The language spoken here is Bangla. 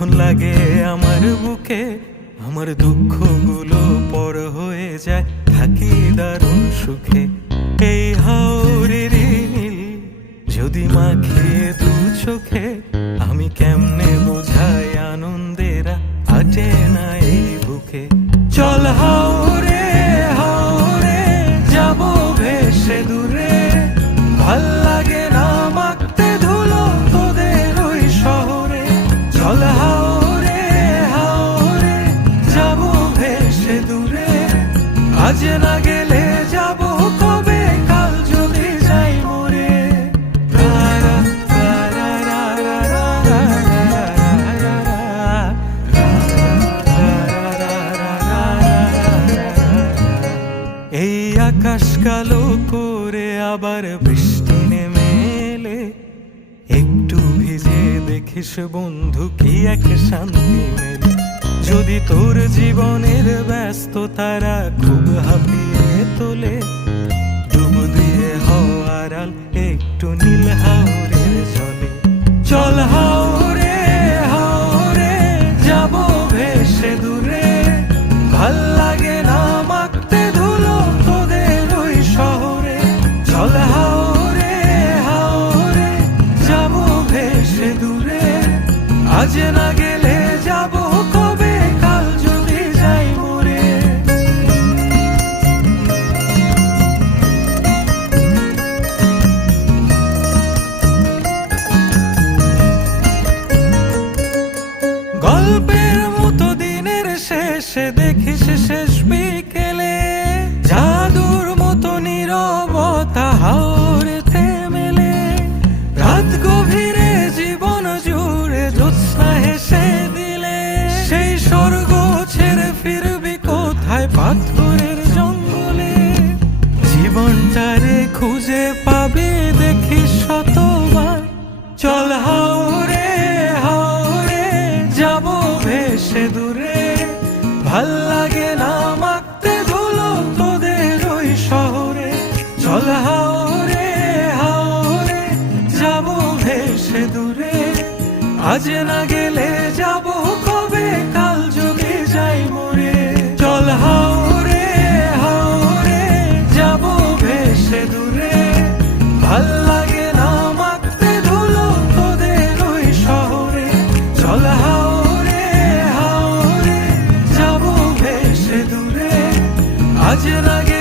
যখন লাগে আমার বুকে আমার দুঃখগুলো পর হয়ে যায়, থাকি দারুণ সুখে। এই হাওরের নীল যদি মাখিয়ে দু চোখে, আমি কেমনে বোঝাই আনন্দেরা আটে না এই বুকে। চল হাওরে হাওরে যাব ভেসে দূরে, ভাল লাগে না মাখতে ধুলো তোদের ওই শহরে। চল হাওরে হাওরে যাব ভেসে দূরে, আজ না গেলে যাব কবে, কাল যদি যাই মরে। এই আকাশ কালো করে আবার বৃষ্টি নেমে এলে, একটু ভিজে দেখিস বন্ধু কি এক শান্তি মেলে। যদি তোর জীবনের ব্যস্ততারা খুব হাঁপিয়ে তোলে, ডুব দিয়ে হওয়ার আল একটু নীল হাওরের জলে। চল হাওরে হাওরে যাব ভেসে দূরে, ভাল লাগে না মাখতে ধুলো তোদের ওই শহরে। চল হাওরে হাওরে যাব ভেসে দূরে, আজ না গেলে যাব কবে, কাল যদি যাই মরে। গল্পের মতো দিনের শেষে দেখিস শেষ বিকেলে, জাদুর মতো নীরবতা হাওরেতে মেলে। রাত গভীরে জীবন জুড়ে জ্যোৎস্না হেসে দিলে, সেই স্বর্গ ছেড়ে ফিরবি কোথায় পাথরের জঙ্গলে। জীবনটারে খুঁজে পাবি দেখিস শতবার। চল হাওরে হাওরে যাব ভেসে দূরে, ভাল লাগে না মাখতে ধুলো তোদের ওই শহরে। চল হাওরে হাওরে যাব ভেসে দূরে, আজ না গেলে যাব কবে, কাল যদি যাই মরে। চল হাওরে হাওরে যাব ভেসে দূরে, ভাল লাগে না মাখতে ধুলো তোদের ওই শহরে। চল হাওরে হাওরে যাব ভেসে দূরে, আজ না গেলে